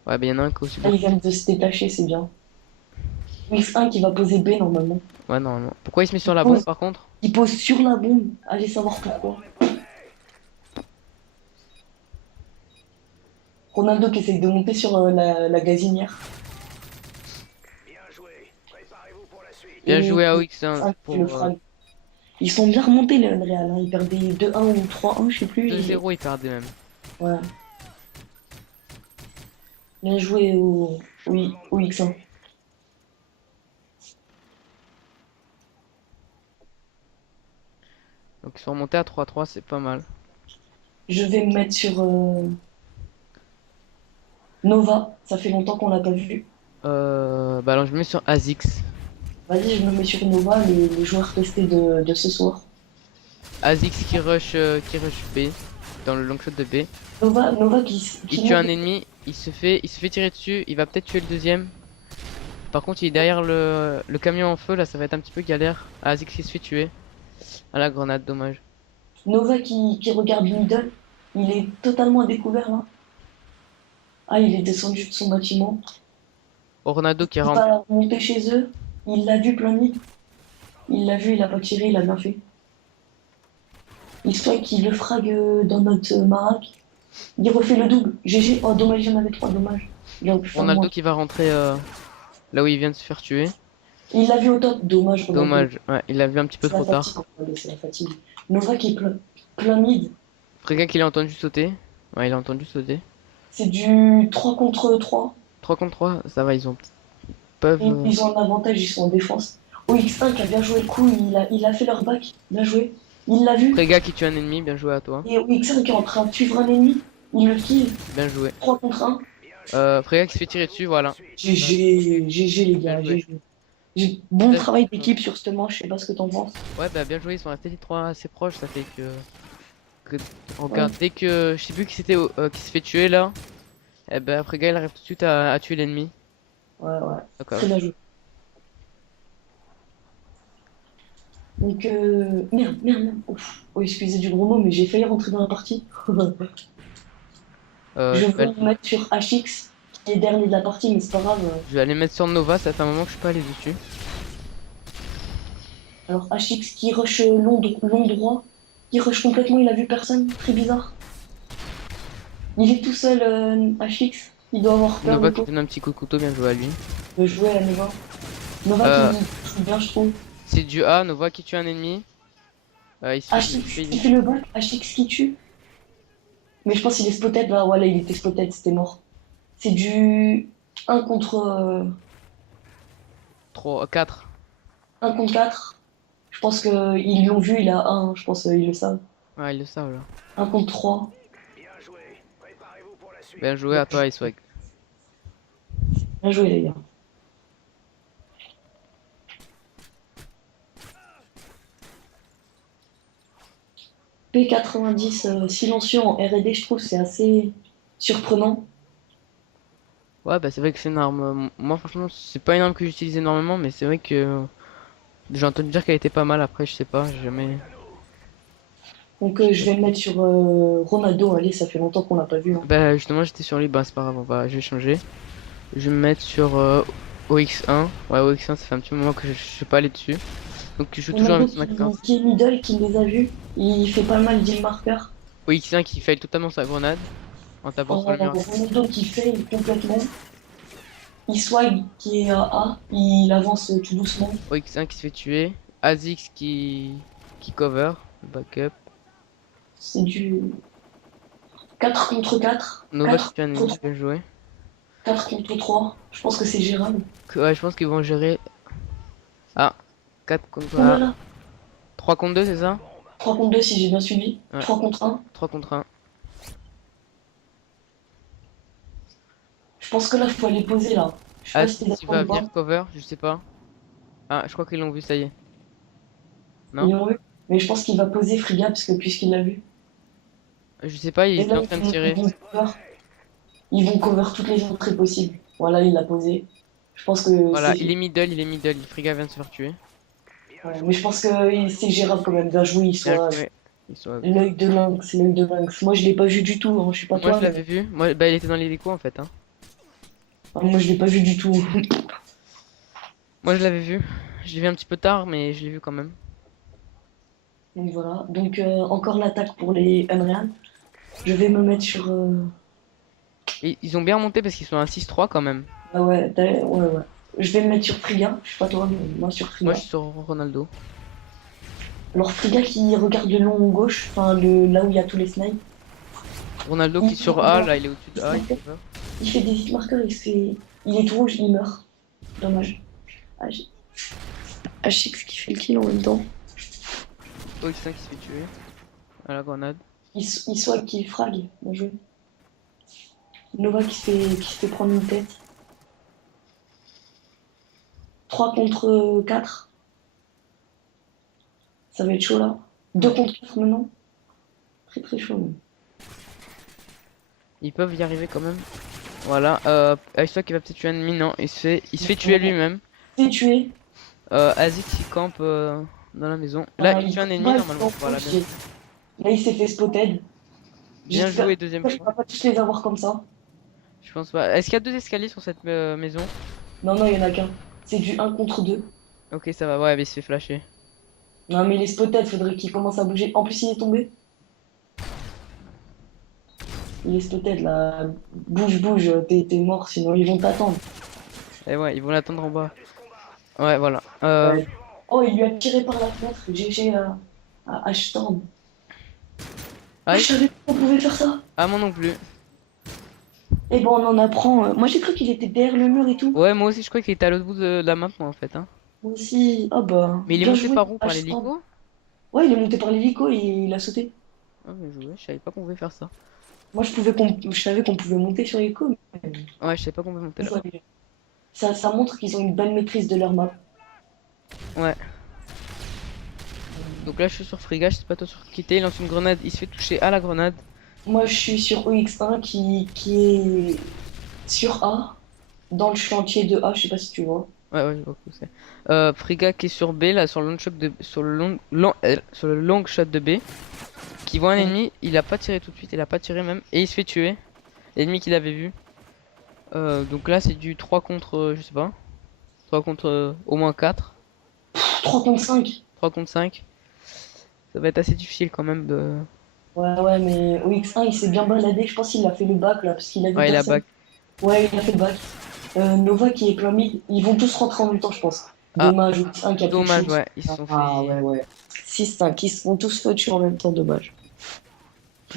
Ouais, bah y'en a un qui est aussi Ah, bien. ils viennent de se détacher, c'est bien. X1 qui va poser B normalement. Ouais, normalement. Pourquoi il se met sur Il la bombe pose, par contre? il pose sur la bombe. Allez savoir pourquoi. Ronaldo qui essaye de monter sur la gazinière. Bien Et joué à OX1 X1 qui le pour frag. Ils sont bien remontés les Unreal, hein. Ils perdaient 2-1 ou 3-1, je sais plus. 2-0, il perdait même. Ouais. Bien joué oui, au X1. Donc ils sont remontés à 3-3, c'est pas mal. Je vais me mettre sur Nova. Ça fait longtemps qu'on l'a pas vu. Bah alors je me mets sur ASICS. Vas-y, je me mets sur Nova, les joueurs testés de ce soir. ASICS qui rush B, dans le long shot de B. Nova Il qui tue monte. un ennemi, il se fait tirer dessus, il va peut-être tuer le deuxième. Par contre il est derrière le camion en feu, là ça va être un petit peu galère. ASICS qui se fait tuer. À la grenade, dommage. Nova qui regarde middle. Il est totalement à découvert là. Ah, il est descendu de son bâtiment. Ronaldo qui Il rentre. va monter chez eux. Il l'a vu plein mid. Il l'a vu, il a pas tiré, il a bien fait. Il souhaite qu'il le frag dans notre Marak. Il refait le double. GG. Oh, dommage, il y en avait trois, dommage. Il aurait pu faire moins. Ronaldo qui va rentrer là où il vient de se faire tuer. Il l'a vu au top. Dommage, Ronaldo. Dommage, ouais, il l'a vu un petit peu C'est la trop fatigue, tard. Ronaldo, c'est la fatigue. Nova qui est plein mid. Frégga qu'il a entendu sauter. Ouais, il a entendu sauter. C'est du 3 contre 3. 3 contre 3, ça va, peuvent. Et ils ont un avantage, ils sont en défense. OX1 qui a bien joué le coup, il a fait leur back. Bien joué. Il l'a vu. Frégga qui tue un ennemi, bien joué à toi. Et OX1 qui est en train de suivre un ennemi. Il le kill. Bien joué. 3 contre 1. Frégga qui se fait tirer dessus, voilà. GG les Bien gars. joué. GG. Bon Là, travail d'équipe sur cette manche, je sais pas ce que t'en penses. ouais, bah bien joué, ils sont restés les 3 assez proches, ça fait que... Ouais, Regarde, dès que je sais plus qui c'était qui se fait tuer là, eh ben Frégga il arrive tout de suite à tuer l'ennemi. ouais. D'accord. Très bien joué. Donc, merde. Ouf. Oh, excusez du gros mot, mais j'ai failli rentrer dans la partie. Je Je vais, veux me mettre sur HX, qui est dernier de la partie, mais c'est pas grave. je vais aller mettre sur Nova, ça fait un moment que je suis pas allé dessus. Alors, HX qui rush long droit, qui rush complètement, il a vu personne, très bizarre. Il est tout seul, HX, il doit avoir peur Nova du qui coup donne un petit coup de couteau, bien joué à lui. de jouer à Nova. Nova Euh, qui joue bien, je trouve. c'est du A, Nova qui tue un ennemi. Il se HX fait qui fait le back, HX qui tue. Mais je pense qu'il est spotted, là, voilà, il était spotted, c'était mort. C'est du 1 contre, 3, 4. 1 contre 4. Je pense qu'ils l'ont vu, il a 1, je pense ils le savent. Ouais, il le savent là. 1 contre 3. Bien joué à toi, Iswag. Bien joué, les gars. P90 silencieux en R&D, je trouve, c'est assez surprenant. Ouais, bah c'est vrai que c'est une arme. Moi, franchement, c'est pas une arme que j'utilise énormément, mais c'est vrai que j'ai entendu dire qu'elle était pas mal. Après, je sais pas, j'ai jamais. Donc je vais me mettre sur Ronaldo, allez, ça fait longtemps qu'on l'a pas vu, hein. Bah, justement, j'étais sur lui, bah c'est pas grave, je vais changer. Je vais me mettre sur OX1. Ouais, OX1, ça fait un petit moment que je suis pas allé dessus. Donc, je joue toujours Ronaldo avec SmackDown. qui est middle, qui les a vus, il fait pas mal d'il marqueur. OX1 qui fail totalement sa grenade en tapant sur le mur. Ronaldo qui fail complètement. Il swag qui est à A, il avance tout doucement. OX1 qui se fait tuer. Azix qui cover, backup. C'est du 4 contre 4. Nova qui 4 tue un contre ennemi, 3. bien joué. 4 contre 3. Je pense que c'est gérable. Ouais, je pense qu'ils vont gérer. Ah, 4 contre Oh là 1. là. 3 contre 2, c'est ça? 3 contre 2 si j'ai bien suivi. Ouais, 3 contre 1. 3 contre 1. Je pense que là, il faut aller poser là. Je sais pas si t'es Azix il d'accord va ou pas. venir cover, je sais pas. Ah, je crois qu'ils l'ont vu, ça y est. Ils Non? l'ont vu. Mais je pense qu'il va poser Friga parce que puisqu'il l'a vu. Je sais pas, il Et est là, en train de tirer. ils vont cover toutes les entrées possibles. Voilà, il l'a posé. Je pense que Voilà, c'est. il est middle. Frigga vient de se faire tuer. Ouais, mais je pense que c'est gérable quand même. Bien joué, il Bien soit. joué. Ils sont- L'œil de lynx. Moi, je l'ai pas vu du tout, hein. Je suis pas Moi toi, je mais. l'avais vu. Moi, bah il était dans l'hélico en fait. Hein. Ah, moi, je l'ai pas vu du tout. Moi je l'avais vu. Je l'ai vu un petit peu tard, mais je l'ai vu quand même. Donc voilà. Donc encore l'attaque pour les Unreal. Je vais me mettre sur. Et ils ont bien monté parce qu'ils sont à 6-3 quand même. Ah ouais, ouais, ouais. Je vais me mettre sur Frigga. Je sais pas toi, mais moi sur Moi Frigga. je suis sur Ronaldo. Alors Frigga qui regarde le long gauche, enfin là où il y a tous les snipes. Ronaldo qui est Il, sur A, là il est au-dessus de A, il fait peur. il fait des hit markers, il est tout rouge, il meurt. Dommage. Ah, HX qui fait le kill en même temps. OX5 qui se fait tuer à la grenade. Il swag qui frag. Bien joué. Nova qui se fait prendre une tête. 3 contre 4. Ça va être chaud là. 2 Ouais. contre 4 maintenant. Très très chaud. Même. Ils peuvent y arriver quand même. Voilà, Aishwa qui va peut-être tuer un ennemi, non, il se fait tuer lui-même. C'est tué. Azix il campe dans la maison. Là Voilà, il tue un ennemi combat, normalement. Voilà, bien, Là il s'est fait spotted. bien J'espère joué deuxième que je ne fois. vais pas tous les avoir comme ça. Je pense pas. Est-ce qu'il y a deux escaliers sur cette maison? Non, non, il y en a qu'un. C'est du 1 contre 2. Ok, ça va, ouais, mais il se fait flasher. Non, mais les spotted, faudrait qu'il commence à bouger. En plus, il est tombé. Il est spotted là. Bouge, bouge, t'es mort, sinon ils vont t'attendre. Et ouais, ils vont l'attendre en bas. Ouais, voilà. Ouais. Oh, il lui a tiré par la fenêtre. GG à Ashton. Ah, Ah, je savais pas qu'on pouvait faire ça. ah, moi non plus. Et bon, on en apprend. Moi, j'ai cru qu'il était derrière le mur et tout. Ouais, moi aussi je crois qu'il était à l'autre bout de la map, moi en fait. Hein. Moi aussi. Ah bah, Mais il est bien monté joué, par où? Par Ashton. l'hélico? Ouais, il est monté par l'hélico et il a sauté. Ah, bien joué, je savais pas qu'on pouvait faire ça. Moi, je savais qu'on pouvait monter sur l'hélico. Mais... Ouais, je savais pas qu'on pouvait monter là-bas. Ça montre qu'ils ont une bonne maîtrise de leur map. Ouais. Donc là je suis sur Frigga, je sais pas toi sur qui t'es, il lance une grenade, il se fait toucher à la grenade. Moi, je suis sur OX1 qui est sur A, dans le chantier de A, je sais pas si tu vois. Ouais, ouais, je vois où c'est. Frigga qui est sur B, là, sur le long shot de, sur le long shot de B, qui voit un Ouais. ennemi, il a pas tiré tout de suite, il a pas tiré même, et il se fait tuer. L'ennemi qu'il avait vu. Donc là, c'est du 3 contre, je sais pas, 3 contre au moins 4, 3 contre 5. 3 contre 5. Ça va être assez difficile quand même de. Ouais, ouais, mais OX1, il s'est bien baladé. Je pense qu'il a fait le bac là, parce qu'il a vu Ouais, il a personne. back. Ouais, il a fait le bac. Nova qui est plein mid, ils vont tous rentrer en même temps, je pense. Ah, Dommage, OX1 qui a plus de dommage, shoot. ouais, ils se sont Ah fait. ouais, ouais. 6-5, ils se font tous foutus en même temps, dommage.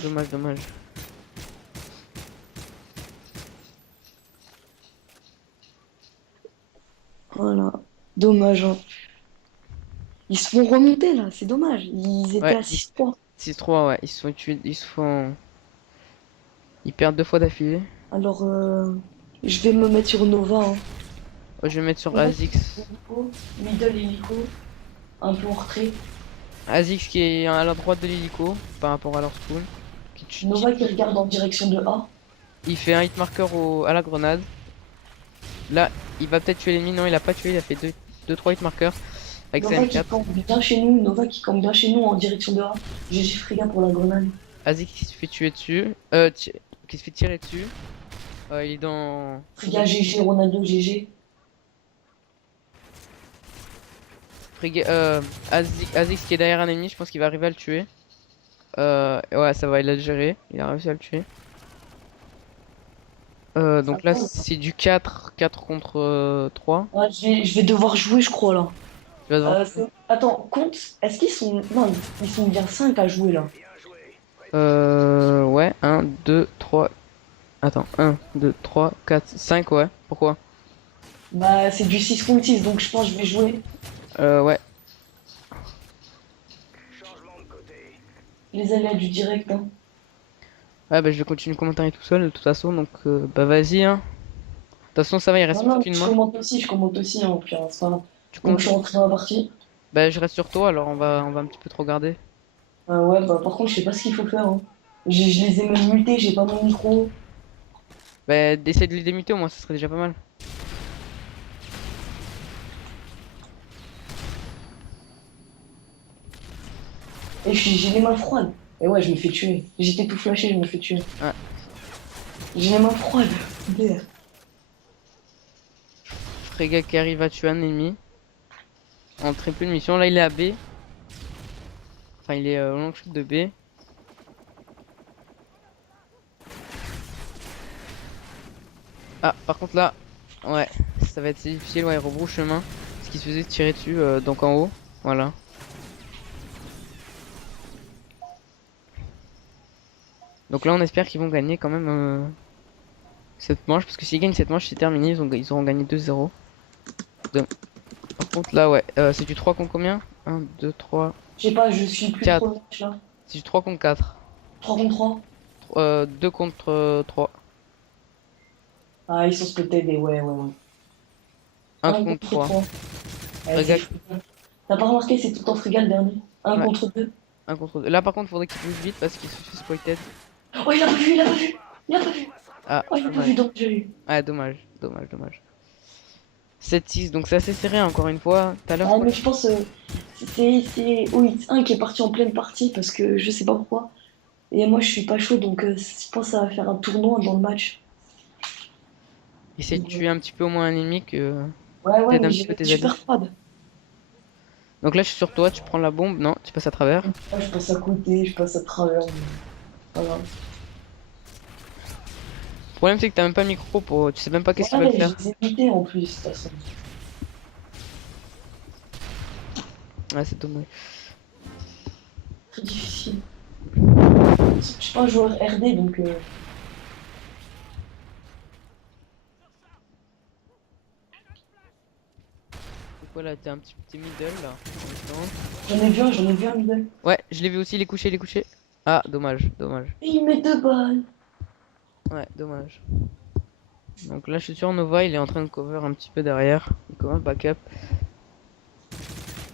Dommage, dommage. Voilà. Dommage, hein. Ils se font remonter là, c'est dommage. Ils étaient Ouais, à 6-3. 6-3, ouais, ils se sont tués, ils se font. Ils perdent deux fois d'affilée. Alors, je vais me mettre sur Nova. Hein. Ouais, je vais mettre sur Nova, Azix. hélico, middle hélico, un peu en retrait. Azix qui est à la droite de l'hélico par rapport à leur spawn. Nova qui regarde en direction de A. Il fait un hit marker à la grenade. Là, il va peut-être tuer l'ennemi. Non, il a pas tué. Il a fait 2-3 hit markers avec sa Nova qui M4. campe bien chez nous. Nova qui campe bien chez nous en direction de A. GG Friga pour la grenade. Azix qui se fait tuer dessus. Qui se fait tirer dessus. Il est dans. Friga GG, Ronaldo GG. Azix qui est derrière un ennemi. Je pense qu'il va arriver à le tuer. Ouais, ça va. Il a géré. Il a réussi à le tuer. Donc là, c'est du 4 contre 3. Ouais, je vais devoir jouer, je crois là. Tu vas devoir. Attends, compte. Est-ce qu'ils sont. Non, ils sont bien 5 à jouer là. Ouais, 1, 2, 3. Attends, 1, 2, 3, 4, 5, ouais. Pourquoi? Bah, c'est du 6 contre 6, donc je pense que je vais jouer. Ouais. Les aléas du direct. Hein. Ouais, bah je vais continuer le commentaire tout seul, de toute façon, donc bah vas-y, hein. De toute façon, ça va, il reste Non, plus non, qu'une je main. commente aussi, je commente aussi. Hein, au pire, c'est pas grave. Tu Donc comptes? je suis rentré dans la partie. Bah je reste sur toi, alors on va un petit peu te regarder. Ouais, bah par contre, je sais pas ce qu'il faut faire. Hein. Je les ai même mutés, j'ai pas mon micro. Bah d'essayer de les démuter au moins, ça serait déjà pas mal. Et j'ai les mains froides. Et ouais, je me fais tuer. J'étais tout flashé, je me fais tuer. Ouais. J'ai les mains froides. Merde. Rega qui arrive à tuer un ennemi en très peu de mission. Là il est à B. Enfin il est au long shoot de B. Ah par contre là, ouais, ça va être difficile, ouais, il rebrousse chemin. Parce qu'il se faisait tirer dessus donc en haut. Voilà. Donc là on espère qu'ils vont gagner quand même cette manche. Parce que s'ils gagnent cette manche c'est terminé, ils auront gagné 2-0. Par contre là ouais, c'est du 3 contre combien? 1, 2, 3, Je sais pas, je suis plus 4. trop le match là. C'est du 3 contre 4. 3 contre 3. 2 contre 3. Ah, ils sont spotés des ouais, ouais, ouais. 1 1 contre contre 3. 3. Regarde. T'as pas remarqué, c'est tout en Frigal le dernier. Un Ouais, contre 2. 1 contre 2. Là par contre faudrait qu'il bouge vite parce qu'il se fait exploited. Oh, il a pas vu, il a pas vu. Il a pas vu. Ah, Oh, il a pas dommage. vu, donc j'ai eu. Ah, dommage, dommage, dommage. 7-6, donc c'est assez serré encore une fois. Tout à l'heure, je Ah, crois mais je pense c'est OX1 qui est parti en pleine partie parce que je sais pas pourquoi. Et moi, je suis pas chaud, donc je pense que ça va faire un tournoi dans le match. essaie de Donc, tuer un petit peu au moins un ennemi que ouais, ouais, t'aides mais un petit peu j'ai tes alliés. super froide. Donc là, je suis sur toi, tu prends la bombe. Non, tu passes à travers. Ouais, je passe à côté, je passe à travers. Voilà. Le problème, c'est que t'as même pas de micro pour. Tu sais même pas qu'est-ce qu'ils veulent Ouais, je faire. les ai évités en plus, de toute façon. Ouais, c'est dommage. Très difficile. Je suis pas un joueur RD, donc Donc voilà, t'es un petit middle là. pour l'instant. j'en ai vu un middle. Ouais, je l'ai vu aussi, il est couché, il est couché. Ah, dommage, dommage. Et il met 2 balles. Ouais, dommage. Donc là, je suis sur Nova, il est en train de cover un petit peu derrière. Il commence backup.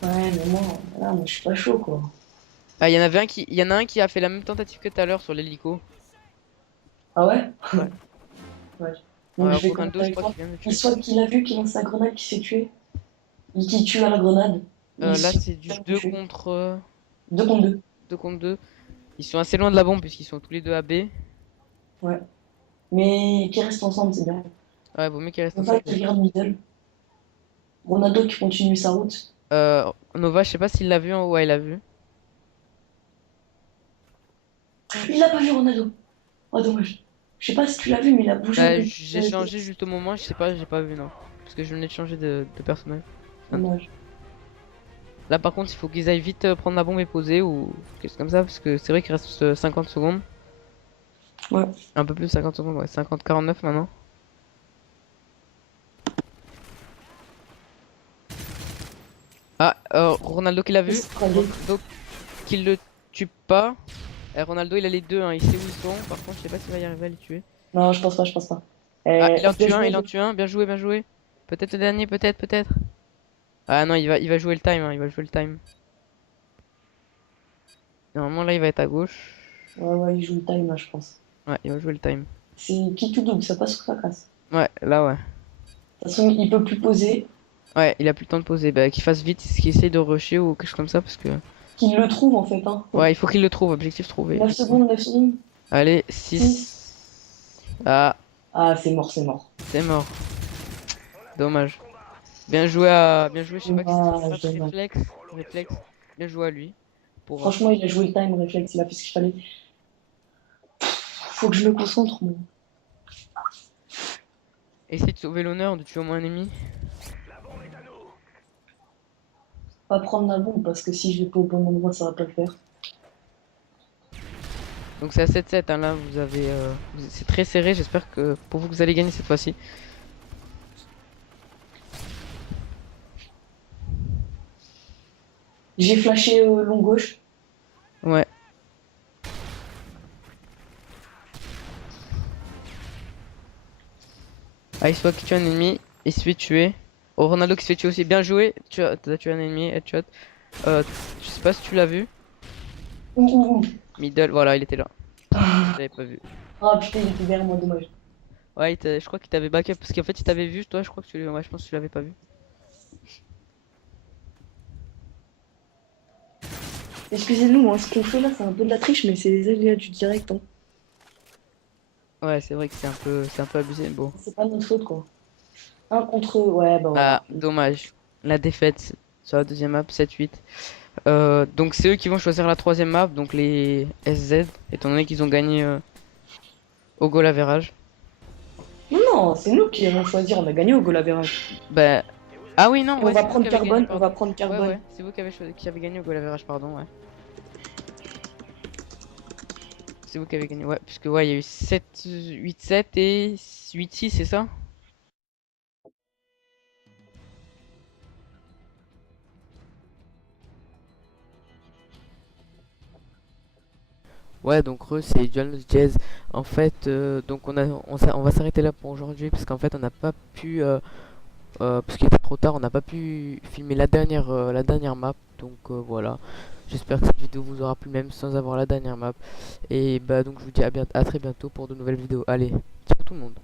Ouais, mais moi, là, moi, je suis pas chaud, quoi. Ah, il y en a un qui a fait la même tentative que tout à l'heure sur l'hélico. Ah ouais? Ouais. Ouais. Donc je vais commenter Ronaldo, je avec crois toi. qu'il vient de me Il tuer. soit qu'il a vu qu'il lance sa grenade, qui s'est tué. Il qui tue à la grenade. Il Là, se c'est du fait 2 tuer. contre 2 contre 2. 2 contre 2. Ils sont assez loin de la bombe puisqu'ils sont tous les deux à B. Ouais. Mais qui restent ensemble, c'est bien. Ouais, vaut mieux qu'ils restent Nova ensemble. qui regarde middle. Ronaldo qui continue sa route. Nova, je sais pas s'il l'a vu en haut. Ouais, il l'a vu. Il l'a pas vu, Ronaldo. Oh, dommage. Je sais pas si tu l'as vu, mais il a bougé un Bah, peu. j'ai changé juste au moment, je sais pas, j'ai pas vu, non. Parce que je venais de changer de personnage. Enfin, Dommage. là, par contre, il faut qu'ils aillent vite prendre la bombe et poser ou quelque chose comme ça. Parce que c'est vrai qu'il reste 50 secondes. Ouais. Un peu plus de 50 secondes, ouais. 50-49 maintenant. Ah, Ronaldo qui l'a vu. Ronaldo qui le tue pas. Ronaldo, il a les deux, hein. Il sait où ils sont. Par contre, je sais pas s'il va y arriver à les tuer. Non, je pense pas, je pense pas. Ah, il en Bien tue un, joué, il en tue un. Bien joué, bien joué. Peut-être le dernier, peut-être, peut-être. Ah non, il va jouer le time, hein. Il va jouer le time. Normalement, là, il va être à gauche. Ouais, ouais, il joue le time, là, je pense. Ouais, il va jouer le time. C'est qui tout double, ça passe ou ça casse. Ouais, là, ouais. De toute façon, il peut plus poser. Ouais, il a plus le temps de poser. Bah, qu'il fasse vite, qu'il essaye de rusher ou quelque chose comme ça. Parce que. Qu'il le trouve, en fait, hein. Ouais, il faut qu'il le trouve. Objectif trouvé. 9 secondes, 9 secondes. Allez, 6. 6. Ah, Ah, c'est mort, c'est mort. c'est mort. Dommage. Bien joué, je sais pas qui c'est qui Dommage, cherche dommage. réflexe. Réflexe. Bien joué à lui. Pour. Franchement, il a joué le time réflexe, il a fait ce qu'il fallait. Faut que je me concentre, moi. Essayer de sauver l'honneur de tuer au moins un ennemi. Pas prendre la bombe, parce que si je vais pas au bon endroit, ça va pas le faire. Donc c'est à 7-7, hein, là, c'est très serré, j'espère que pour vous que vous allez gagner cette fois-ci. J'ai flashé long gauche. Ouais. Ah, il se voit que tu as un ennemi, il se fait tuer. Oh, Ronaldo qui se fait tuer aussi, bien joué. T'as tué un ennemi, headshot. Je sais pas si tu l'as vu. Ouh, ouh, ouh. Middle, voilà, il était là. Ah, J'avais pas vu. ah, putain, il était derrière moi, dommage. Ouais, je crois qu'il t'avait backup, parce qu'en fait il t'avait vu, toi je crois que ouais, je pense que tu l'avais pas vu. Excusez-nous, hein, ce qu'on fait là, c'est un peu de la triche, mais c'est les aléas du direct, hein. Ouais, c'est vrai que c'est un peu abusé, mais bon. C'est pas notre faute, quoi. Un contre eux, ouais, bah Ah, voilà. dommage. La défaite sur la deuxième map, 7-8. Donc c'est eux qui vont choisir la troisième map, donc les SZ, étant donné qu'ils ont gagné au goal average. Non, non, c'est nous qui allons choisir, on a gagné au goal average. Bah... Ah oui, non, Et on ouais, va c'est vous qui prendre avez gagné, Carbone, on va pardon. prendre Ouais, Carbone. ouais, c'est vous qui avez choisi, qui avez gagné au goal average, pardon, ouais. C'est vous qui avez gagné, ouais, puisque ouais, il y a eu 7-8-7 et 8-6, c'est ça? Ouais, donc c'est Jones Jazz. En fait, donc on va s'arrêter là pour aujourd'hui parce qu'en fait on n'a pas pu, parce qu'il était trop tard, on n'a pas pu filmer la dernière map. Donc voilà. J'espère que cette vidéo vous aura plu même sans avoir la dernière map. Et bah donc je vous dis à très bientôt pour de nouvelles vidéos. Allez, ciao tout le monde.